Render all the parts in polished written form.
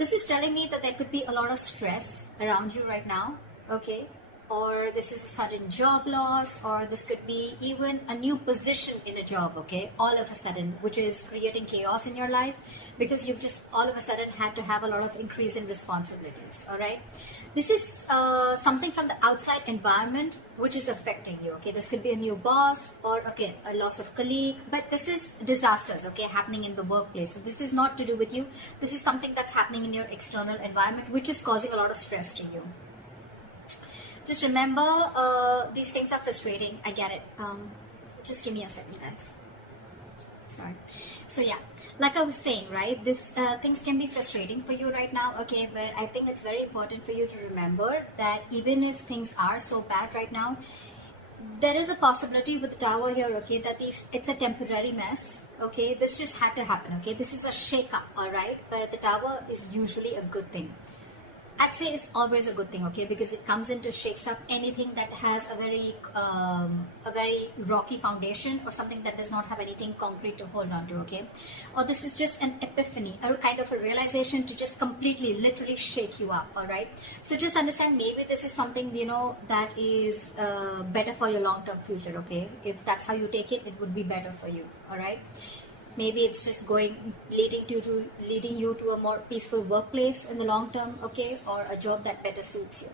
This is telling me that there could be a lot of stress around you right now, okay? Or this is a sudden job loss, or this could be even a new position in a job, okay? All of a sudden, which is creating chaos in your life because you've just all of a sudden had to have a lot of increase in responsibilities, all right? This is something from the outside environment which is affecting you, okay? This could be a new boss or, again, a loss of colleague, but this is disasters, okay, happening in the workplace. So this is not to do with you. This is something that's happening in your external environment which is causing a lot of stress to you. Just remember, these things are frustrating. I get it. Just give me a second, guys. Sorry. So yeah, like I was saying, right, this things can be frustrating for you right now, okay, but I think it's very important for you to remember that even if things are so bad right now, there is a possibility with the Tower here, okay, that it's a temporary mess, okay. This just had to happen, okay. This is a shake-up, all right, but the Tower is usually a good thing. I'd say it's always a good thing, okay, because it comes in to shakes up anything that has a very rocky foundation, or something that does not have anything concrete to hold on to, okay. Or this is just an epiphany, or kind of a realization to just completely, literally shake you up, all right. So just understand, maybe this is something, you know, that is better for your long-term future, okay. If that's how you take it, it would be better for you, all right. Maybe it's just leading you to a more peaceful workplace in the long term, okay, or a job that better suits you.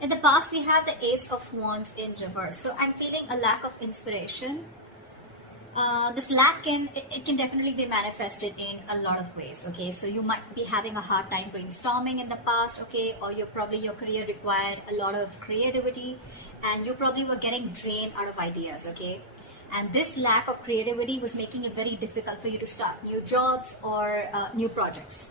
In the past, we have the Ace of Wands in reverse. So I'm feeling a lack of inspiration. This lack can definitely be manifested in a lot of ways, okay. So you might be having a hard time brainstorming in the past, okay, or your career required a lot of creativity, and you probably were getting drained out of ideas, okay. And this lack of creativity was making it very difficult for you to start new jobs or new projects.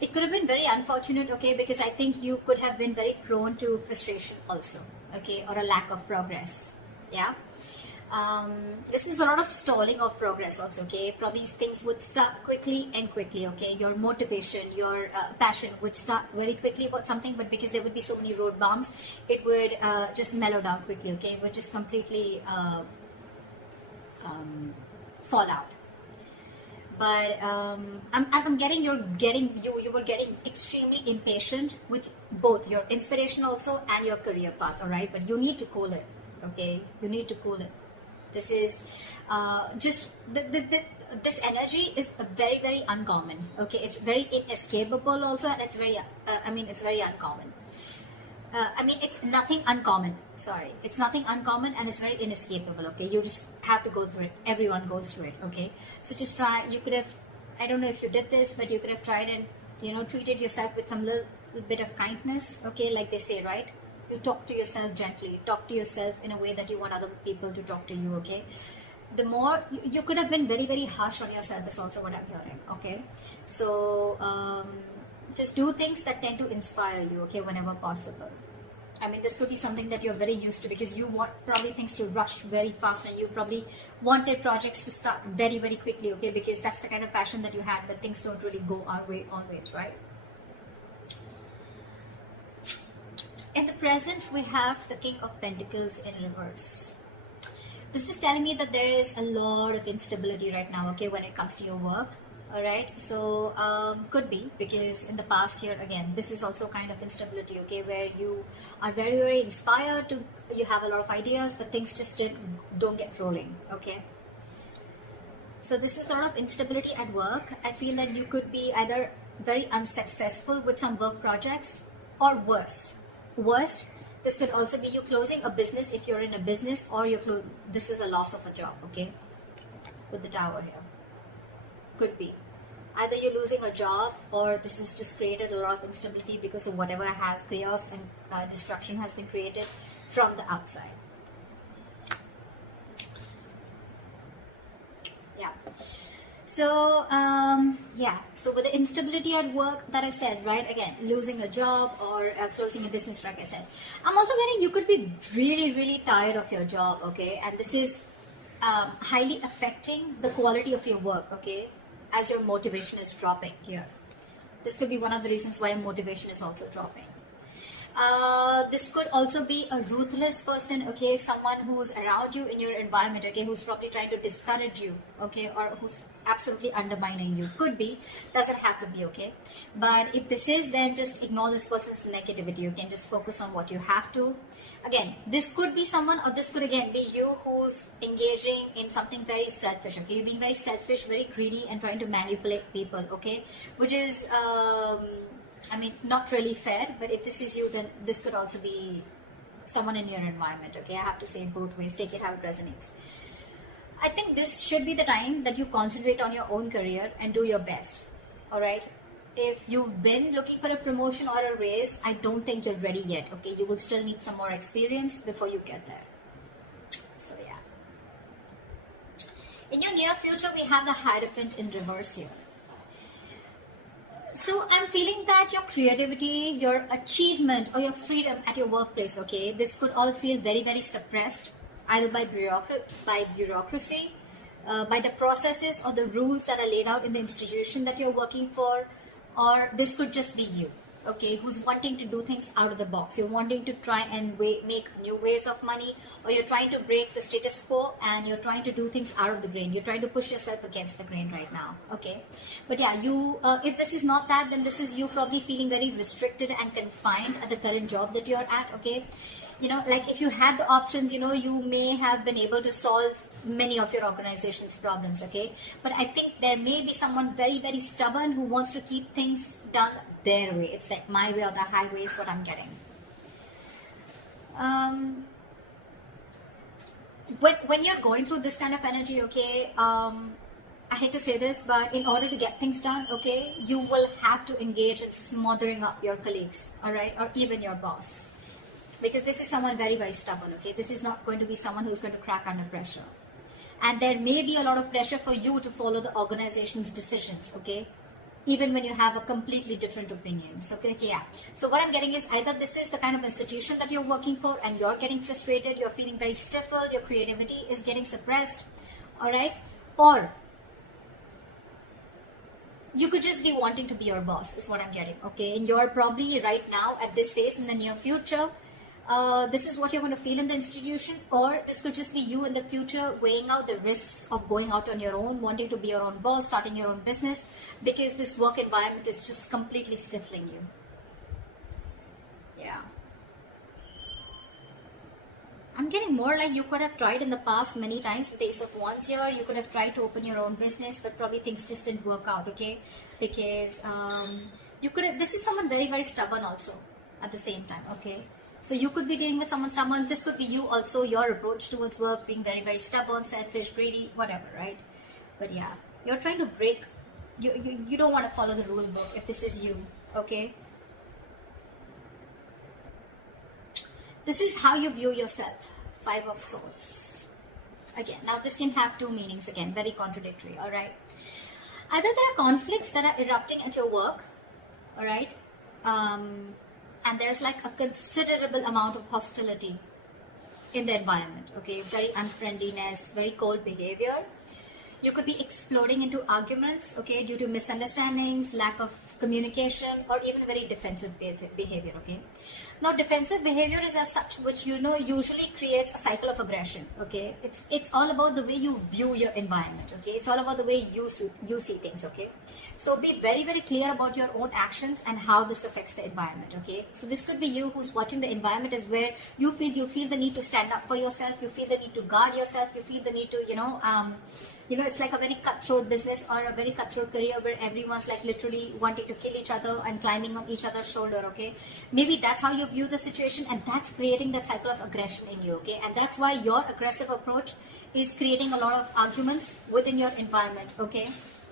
It could have been very unfortunate, okay, because I think you could have been very prone to frustration also, okay, or a lack of progress, yeah. This is a lot of stalling of progress also, okay. Probably things would start quickly and quickly, okay. Your motivation, your passion would start very quickly about something, but because there would be so many road bumps, it would just mellow down quickly, okay. It would just completely fall out. But I'm getting you were getting extremely impatient with both your inspiration also and your career path, all right. But you need to cool it, okay. You need to cool it. This is just this energy is very, very uncommon, okay. It's very inescapable also, and it's very it's very uncommon. It's nothing uncommon, sorry, it's nothing uncommon, and it's very inescapable, okay. You just have to go through it. Everyone goes through it, okay. So just try. You could have, I don't know if you did this, but you could have tried and, you know, treated yourself with some little bit of kindness, okay, like they say, right. You talk to yourself gently, talk to yourself in a way that you want other people to talk to you, okay. The more you could have been very, very harsh on yourself is also what I'm hearing, okay. So just do things that tend to inspire you, okay, whenever possible. This could be something that you're very used to, because you want probably things to rush very fast, and you probably wanted projects to start very, very quickly, okay, because that's the kind of passion that you had, but things don't really go our way always, right. In the present, we have the King of Pentacles in reverse. This is telling me that there is a lot of instability right now, okay, when it comes to your work, all right. So could be because in the past here, again, this is also kind of instability, okay, where you are very, very inspired to, you have a lot of ideas, but things just don't get rolling, okay. So this is a lot of instability at work. I feel that you could be either very unsuccessful with some work projects, or worst, this could also be you closing a business if you're in a business, or this is a loss of a job, okay, with the Tower here. Could be either you're losing a job, or this has just created a lot of instability because of whatever has chaos and destruction has been created from the outside. Yeah. So so with the instability at work that I said, right, again, losing a job or closing a business, like I said, I'm also getting you could be really, really tired of your job, okay, and this is highly affecting the quality of your work, okay, as your motivation is dropping here. This could be one of the reasons why motivation is also dropping. This could also be a ruthless person, okay, someone who's around you in your environment, okay, who's probably trying to discourage you, okay, or who's absolutely undermining you. Could be, doesn't have to be, okay? But if this is, then just ignore this person's negativity. You can just focus on what you have to. Again, this could be someone, or this could again be you who's engaging in something very selfish, okay? You're being very selfish, very greedy, and trying to manipulate people, okay? Which is, I mean, not really fair. But if this is you, then this could also be someone in your environment, okay? I have to say it both ways. Take it how it resonates. I think this should be the time that you concentrate on your own career and do your best, all right? If you've been looking for a promotion or a raise, I don't think you're ready yet, okay? You will still need some more experience before you get there. So yeah. In your near future, we have the Hierophant in reverse here. So I'm feeling that your creativity, your achievement, or your freedom at your workplace, okay, this could all feel very, very suppressed, either by bureaucracy, by the processes or the rules that are laid out in the institution that you're working for, or this could just be you, okay, who's wanting to do things out of the box. You're wanting to try and make new ways of money, or you're trying to break the status quo and you're trying to do things out of the grain. You're trying to push yourself against the grain right now, okay? But yeah, you, if this is not that, then this is you probably feeling very restricted and confined at the current job that you're at, okay? You know, like if you had the options, you know, you may have been able to solve many of your organization's problems, okay? But I think there may be someone very, very stubborn who wants to keep things done their way. It's like my way or the highway is what I'm getting. When you're going through this kind of energy, okay, I hate to say this, but in order to get things done, okay, you will have to engage in smothering up your colleagues, all right, or even your boss. Because this is someone very, very stubborn, okay? This is not going to be someone who's going to crack under pressure. And there may be a lot of pressure for you to follow the organization's decisions, okay? Even when you have a completely different opinion. So, okay, yeah. So what I'm getting is either this is the kind of institution that you're working for and you're getting frustrated, you're feeling very stifled, your creativity is getting suppressed, all right? Or you could just be wanting to be your boss, is what I'm getting, okay? And you're probably right now at this phase in the near future, this is what you're going to feel in the institution, or this could just be you in the future weighing out the risks of going out on your own, wanting to be your own boss, starting your own business, because this work environment is just completely stifling you. Yeah. I'm getting more like you could have tried in the past many times with the Ace of Wands here. You could have tried to open your own business, but probably things just didn't work out, okay? Because you could have, this is someone very, very stubborn also at the same time, okay? So you could be dealing with someone, this could be you also, your approach towards work, being very, very stubborn, selfish, greedy, whatever, right? But yeah, you're trying to break, you don't want to follow the rule book if this is you, okay? This is how you view yourself, Five of Swords. Again, now this can have two meanings again, very contradictory, all right? Either there are conflicts that are erupting at your work, all right? And there's like a considerable amount of hostility in the environment, okay? Very unfriendliness, very cold behavior. You could be exploding into arguments, okay, due to misunderstandings, lack of communication, or even very defensive behavior, okay? Now, defensive behavior is as such, which, you know, usually creates a cycle of aggression, okay? It's all about the way you view your environment, okay? It's all about the way you see things, okay? So be very, very clear about your own actions and how this affects the environment, okay? So this could be you who's watching the environment is where you feel the need to stand up for yourself, you feel the need to guard yourself, you feel the need to, it's like a very cutthroat business or a very cutthroat career where everyone's like literally wanting to kill each other and climbing on each other's shoulder, okay? Maybe that's how you view the situation, and that's creating that cycle of aggression in you, okay? And that's why your aggressive approach is creating a lot of arguments within your environment, okay?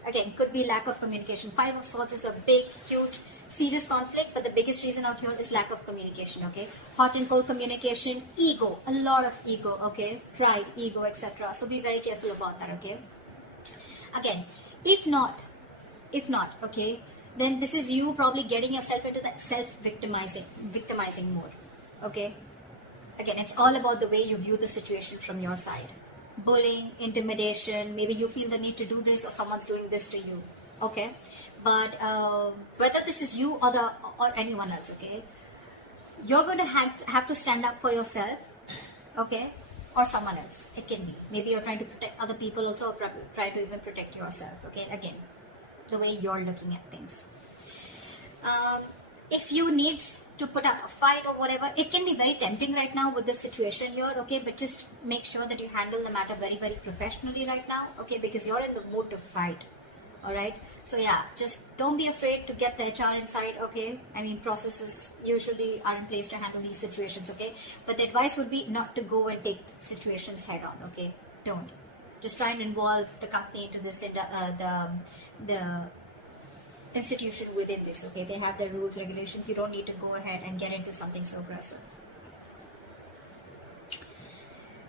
Again, could be lack of communication. Five of Swords is a big, huge, serious conflict, but the biggest reason out here is lack of communication, okay? Hot and cold communication, ego, a lot of ego, okay? Pride, ego, etc. So be very careful about that, okay? Again, if not, okay, then this is you probably getting yourself into that victimizing mode, okay? Again, it's all about the way you view the situation from your side. Bullying, intimidation, maybe you feel the need to do this or someone's doing this to you, okay? But whether this is you or anyone else, okay, you're going to have to stand up for yourself, okay? or someone else. It can be. Maybe you're trying to protect other people also, or try to even protect yourself. Okay, again, the way you're looking at things. If you need to put up a fight or whatever, it can be very tempting right now with this situation here, okay, but just make sure that you handle the matter very, very professionally right now, okay, because you're in the mood to fight. All right, so yeah, just don't be afraid to get the HR inside, okay? I mean, processes usually are in place to handle these situations, okay? But the advice would be not to go and take situations head on, okay? Don't. Just try and involve the company into this, the institution within this, okay? They have their rules, regulations. You don't need to go ahead and get into something so aggressive.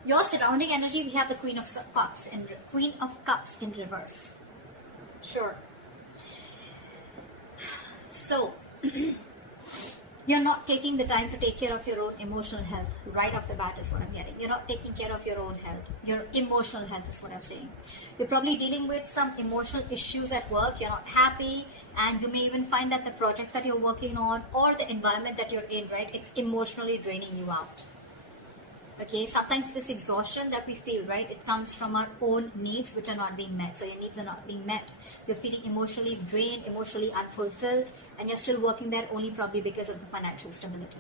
Your surrounding energy, we have the Queen of Cups in reverse. Sure. So, you're not taking the time to take care of your own emotional health right off the bat is what I'm getting. You're not taking care of your own health. Your emotional health is what I'm saying. You're probably dealing with some emotional issues at work. You're not happy, and you may even find that the projects that you're working on or the environment that you're in, right, it's emotionally draining you out. Okay, sometimes this exhaustion that we feel, right, it comes from our own needs which are not being met. So your needs are not being met. You're feeling emotionally drained, emotionally unfulfilled, and you're still working there only probably because of the financial stability.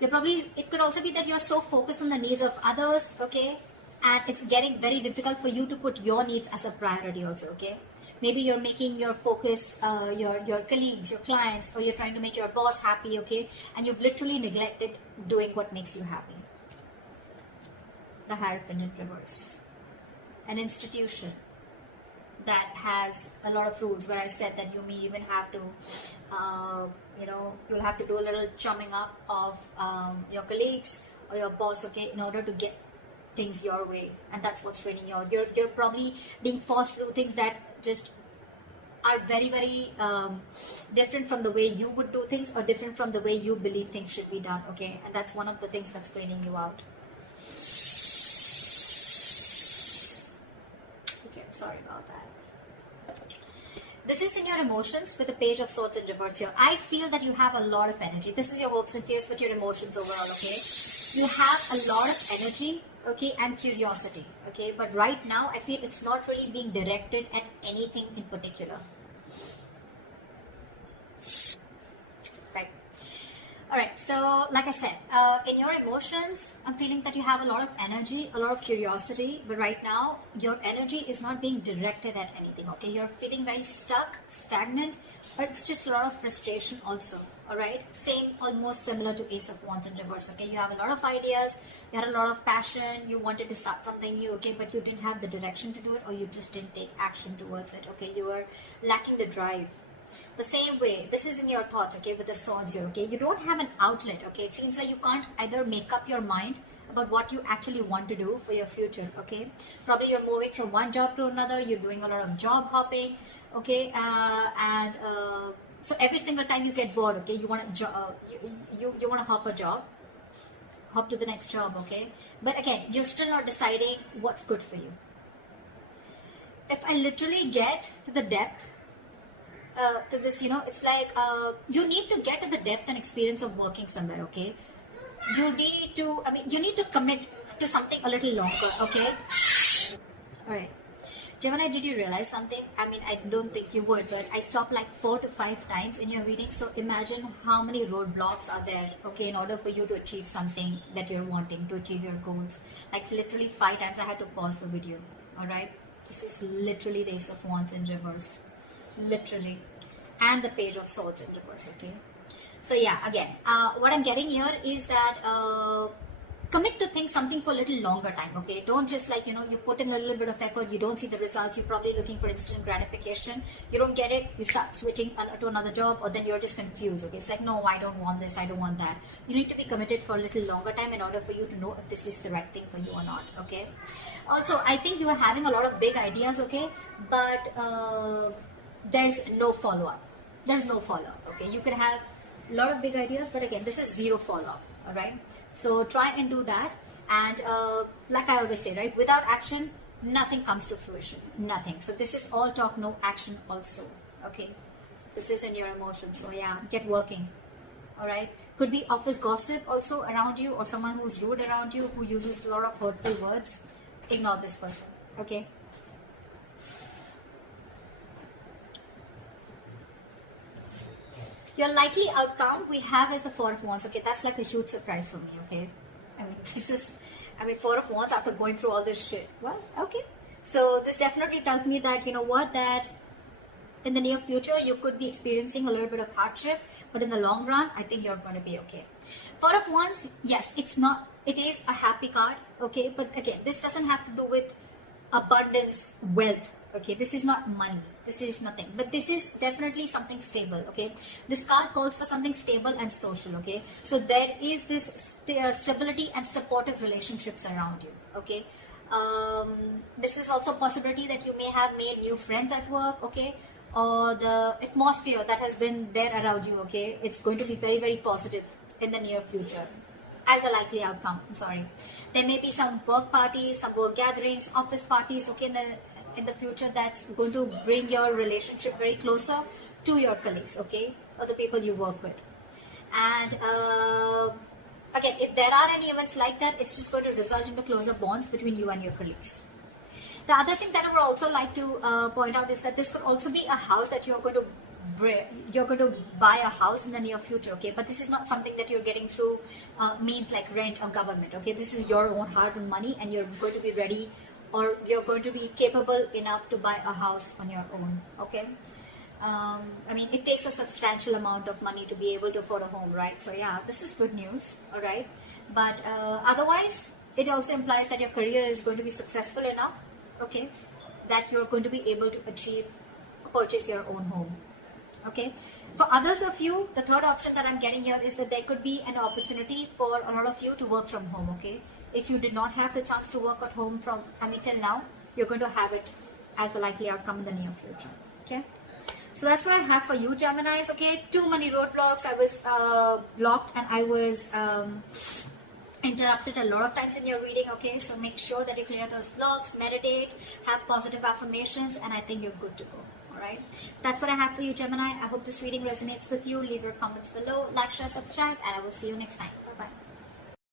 It could also be that you're so focused on the needs of others, okay, and it's getting very difficult for you to put your needs as a priority also, okay. Maybe you're making your focus, your colleagues, your clients, or you're trying to make your boss happy, okay, and you've literally neglected doing what makes you happy. The Hierophant in reverse. An institution that has a lot of rules, where I said that you may even have to, you'll have to do a little chumming up of your colleagues or your boss, okay, in order to get things your way, and that's what's draining you out. You're probably being forced to do things that just are very, very different from the way you would do things, or different from the way you believe things should be done, okay, and that's one of the things that's draining you out. Okay, sorry about that. This is in your emotions with the Page of Swords in reverse here. I feel that you have a lot of energy. This is your hopes and fears, but your emotions overall, okay? You have a lot of energy, okay, and curiosity, okay? But right now, I feel it's not really being directed at anything in particular. Right. Alright, so like I said, in your emotions, I'm feeling that you have a lot of energy, a lot of curiosity, but right now, your energy is not being directed at anything, okay? You're feeling very stuck, stagnant, but it's just a lot of frustration also, alright? Same, almost similar to Ace of Wands in reverse, okay? You have a lot of ideas, you had a lot of passion, you wanted to start something new, okay? But you didn't have the direction to do it, or you just didn't take action towards it, okay? You were lacking the drive. The same way, this is in your thoughts, okay, with the swords here, okay? You don't have an outlet, okay? It seems like you can't either make up your mind about what you actually want to do for your future, okay? Probably you're moving from one job to another, you're doing a lot of job hopping, okay? So every single time you get bored, okay, you want to you want to hop to the next job, okay? But again, you're still not deciding what's good for you. If I literally get to the depth to this, it's like you need to get to the depth and experience of working somewhere, okay? You need to commit to something a little longer, okay? Alright. Gemini, did you realize something? I mean, I don't think you would, but I stopped like 4 to 5 times in your reading. So imagine how many roadblocks are there, okay, in order for you to achieve something that you're wanting, to achieve your goals. Like literally 5 times I had to pause the video, alright? This is literally the Ace of Wands in reverse. Literally. And the Page of Swords in reverse, okay? So yeah, again, what I'm getting here is that commit to things something for a little longer time, okay? Don't just like, you put in a little bit of effort, you don't see the results, you're probably looking for instant gratification, you don't get it, you start switching to another job, or then you're just confused, okay? It's like, no, I don't want this, I don't want that. You need to be committed for a little longer time in order for you to know if this is the right thing for you or not, okay? Also, I think you are having a lot of big ideas, okay? But there's no follow-up. There's no follow-up, okay? You can have a lot of big ideas, but again, this is zero follow-up, all right? So try and do that. And like I always say, right, without action, nothing comes to fruition, nothing. So this is all talk, no action also, okay? This is in your emotions. So yeah, get working, all right? Could be office gossip also around you, or someone who's rude around you, who uses a lot of hurtful words. Ignore this person, okay? Your likely outcome we have is the Four of Wands, okay? That's like a huge surprise for me, okay? I mean, Four of Wands after going through all this shit. Well, okay. So this definitely tells me that, you know what, that in the near future, you could be experiencing a little bit of hardship, but in the long run, I think you're going to be okay. Four of Wands, yes, it is a happy card, okay? But again, this doesn't have to do with abundance, wealth, okay? This is not money. This is nothing, but this is definitely something stable, okay? This card calls for something stable and social, okay? So there is this stability and supportive relationships around you, okay? This is also a possibility that you may have made new friends at work, okay? Or the atmosphere that has been there around you, okay? It's going to be very, very positive in the near future as a likely outcome. I'm sorry. There may be some work parties, some work gatherings, office parties, okay, in the future that's going to bring your relationship very closer to your colleagues, okay, or the people you work with. And again, if there are any events like that, it's just going to result into closer bonds between you and your colleagues. The other thing that I would also like to point out is that this could also be a house that you're going to buy a house in the near future, okay? But this is not something that you're getting through means like rent or government, okay? This is your own hard-earned money, and you're going to be ready, or you're going to be capable enough to buy a house on your own, okay? I mean, it takes a substantial amount of money to be able to afford a home, right? So yeah, this is good news, all right? But otherwise, it also implies that your career is going to be successful enough, okay, that you're going to be able to purchase your own home, okay? For others of you, the third option that I'm getting here is that there could be an opportunity for a lot of you to work from home, okay? If you did not have the chance to work at home till now, you're going to have it as the likely outcome in the near future, okay? So that's what I have for you, Geminis, okay? Too many roadblocks. I was blocked, and I was interrupted a lot of times in your reading, okay? So make sure that you clear those blocks, meditate, have positive affirmations, and I think you're good to go. Alright, that's what I have for you, Gemini. I hope this reading resonates with you. Leave your comments below, like, share, subscribe, and I will see you next time.